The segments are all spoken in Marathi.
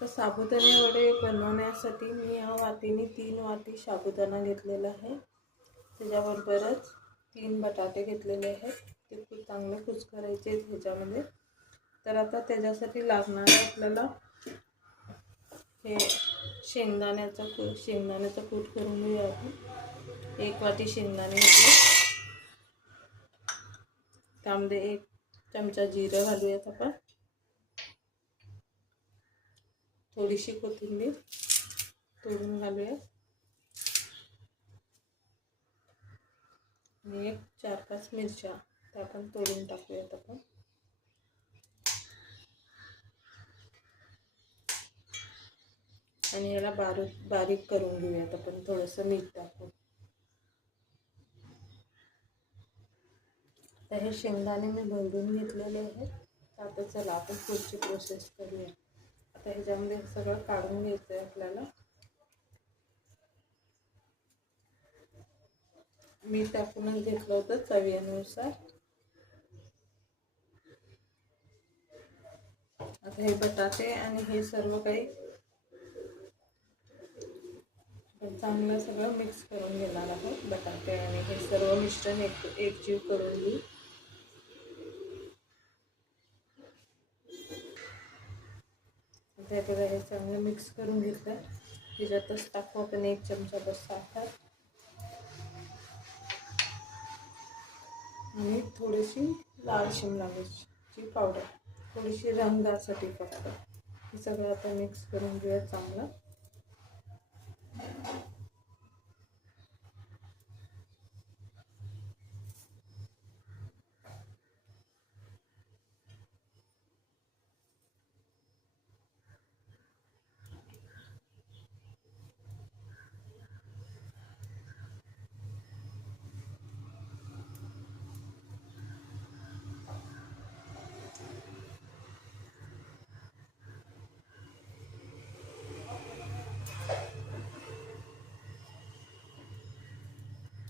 तर साबुदाणे वडे बनवण्यासाठी मी या वाटीने 3 वाटी साबुदाणा घेतलेला आहे. त्याच्याबरोबरच 3 बटाटे घेतलेले आहेत. ते खूप चांगले कुस्करायचे आहेत ह्याच्यामध्ये. तर आता त्याच्यासाठी लागणार आपल्याला हे शेंगदाण्याचा कूट करून घेऊया आपण. 1 वाटी शेंगदाणे घेतले. त्यामध्ये 1 चमचा जिरं घालूयात आपण. थोडीशी कोथिंबीर तोडून घालूया आणि 4-5 मिरच्या त्या पण तोडून टाकूयात आपण. आणि याला बारीक करून घेऊयात आपण थोडंसं मीठ टाकून. तर हे शेंगदाणे मी भरडून घेतलेले आहेत. आता चला आपण पुढची प्रोसेस करूया. आता ह्याच्यामध्ये सगळं काढून घ्यायचं आहे आपल्याला. मीठ टाकूनच घेतलं होतं चवीनुसार. आता हे बटाटे आणि हे सर्व काही चांगलं सगळं मिक्स करून घेणार आहोत. बटाटे आणि हे सर्व मिश्रण एकजीव करून घेऊ. आता हे चांगलं मिक्स करून घेतलं. त्याच्यातच टाकू आपण 1 चमचा बस साखर आणि थोडीशी लाल शिमला मिरची पावडर, थोडीशी रंगासाठी फक्त. हे सगळं आता मिक्स करून घेऊया चांगलं.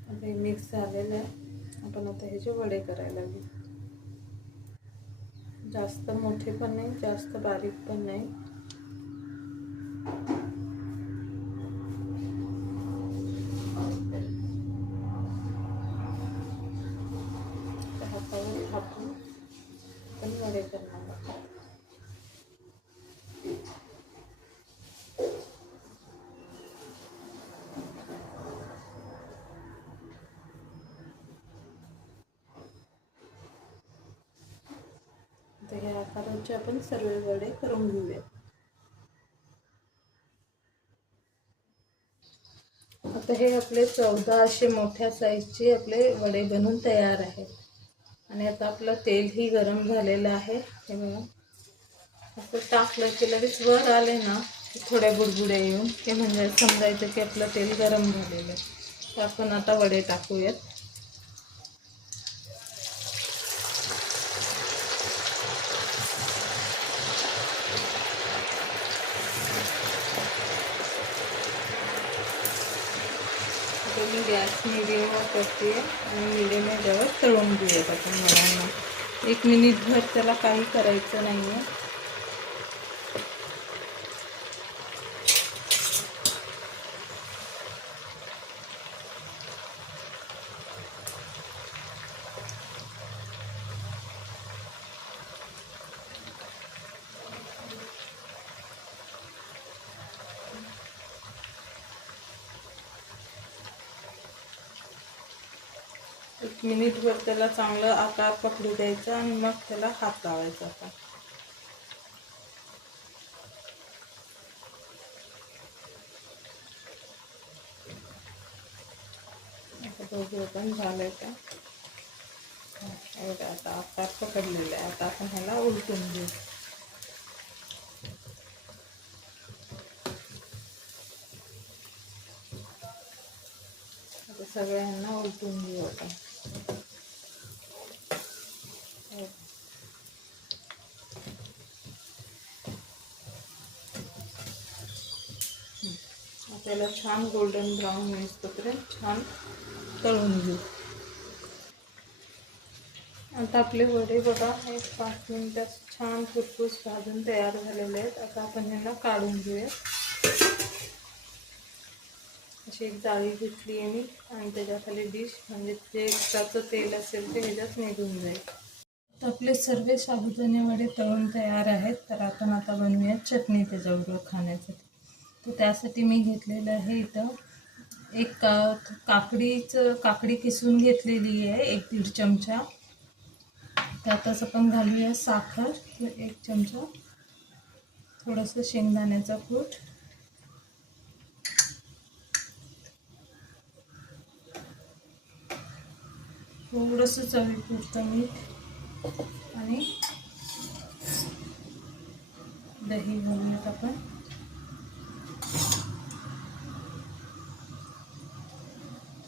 आता हे मिक्स झालेलं आहे. आपण आता ह्याचे वडे करायला घेऊ. जास्त मोठे पण नाही, जास्त बारीक पण नाही. हातावर थापून आपण वडे करणार आहोत. तर ह्या आकाराचे आपण सर्व वडे करून घेऊया. आता हे आपले 14 असे मोठ्या साईजचे आपले वडे बनून तयार आहेत. आणि आता आपलं तेलही गरम झालेलं आहे. हे बघा, असं टाकलं की लगेच वर आले ना थोड्या बुडबुड्या येऊन, ते म्हणजे समजायचं की आपलं तेल गरम झालेलं आहे. तर आपण आता वडे टाकूयात. मी गॅस मिडियमवर करते आणि मिडियम ह्याच्यावर तळून घेऊयात आपण वड्यांना. 1 मिनिटभर त्याला काही करायचं नाही आहे. एक मिनिटभर त्याला चांगलं आकार पकडू द्यायचा आणि मग त्याला हात लावायचा. आता दोघे पण झालंय का, आता आकार पकडलेला आहे. आता आपण ह्याला उलटून घेऊ. आता सगळ्यांना उलटून घेऊ आपण. आपल्याला छान गोल्डन ब्राऊन होईपर्यंत छान तळून घेऊ. आता आपले वडे बघा एक 5 मिनिटात छान कुरकुस भाजून तयार झालेले आहेत. आता आपण ह्याला काढून घेऊया. अशी एक जाळी घेतली आहे मी आणि त्याच्याखाली डिश, म्हणजे जे एक्स्ट्राचं तेल असेल ते ह्याच्यात निघून जाईल. तर आपले सर्व साबुदाणे वडे तळून तयार आहेत. तर आपण आता बनवूया चटणी त्याच्याबरोबर खाण्यासाठी. तर त्यासाठी मी घेतलेलं आहे इथं एक काकडी किसून घेतलेली आहे 1-1.5 चमचा. त्यातच आपण घालूया साखर 1 चमचा, थोडंसं शेंगदाण्याचा कूट, थोडंसं चवीपुरतं मीठ आणि दही घालूयात आपण.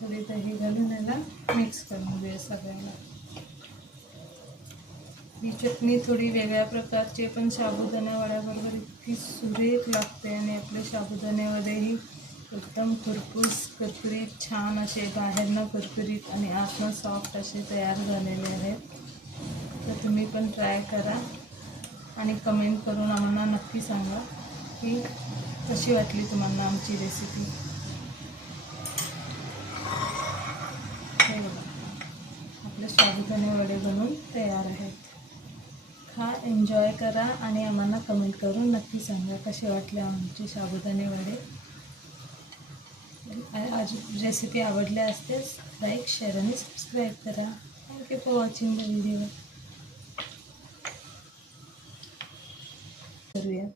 थोडी दही घालून याला मिक्स करून घेऊया सगळ्याला. ही चटणी थोडी वेगळ्या प्रकारची पण साबुदाणा वड्याबरोबर इतकी सुरेख लागते आणि आपले साबुदाणे वडेही एकदम कुरकुरीत कुरकुरीत छान असे, बाहेरनं कुरकुरीत आणि आतनं सॉफ्ट असे तयार झालेले आहेत. तर तुम्ही पण ट्राय करा आणि कमेंट करून आम्हाला नक्की सांगा की कशी वाटली तुम्हाला आमची रेसिपी. हे बघा आपले साबुदाणे वडे बनवून तयार आहेत. खा, एन्जॉय करा आणि आम्हाला कमेंट करून नक्की सांगा कसे वाटले आमचे साबुदाणे वडे. आज रेसिपी आवडल्या असतेच लाईक, शेअर आणि सबस्क्राईब करा. Thank you for watching the video. करूया.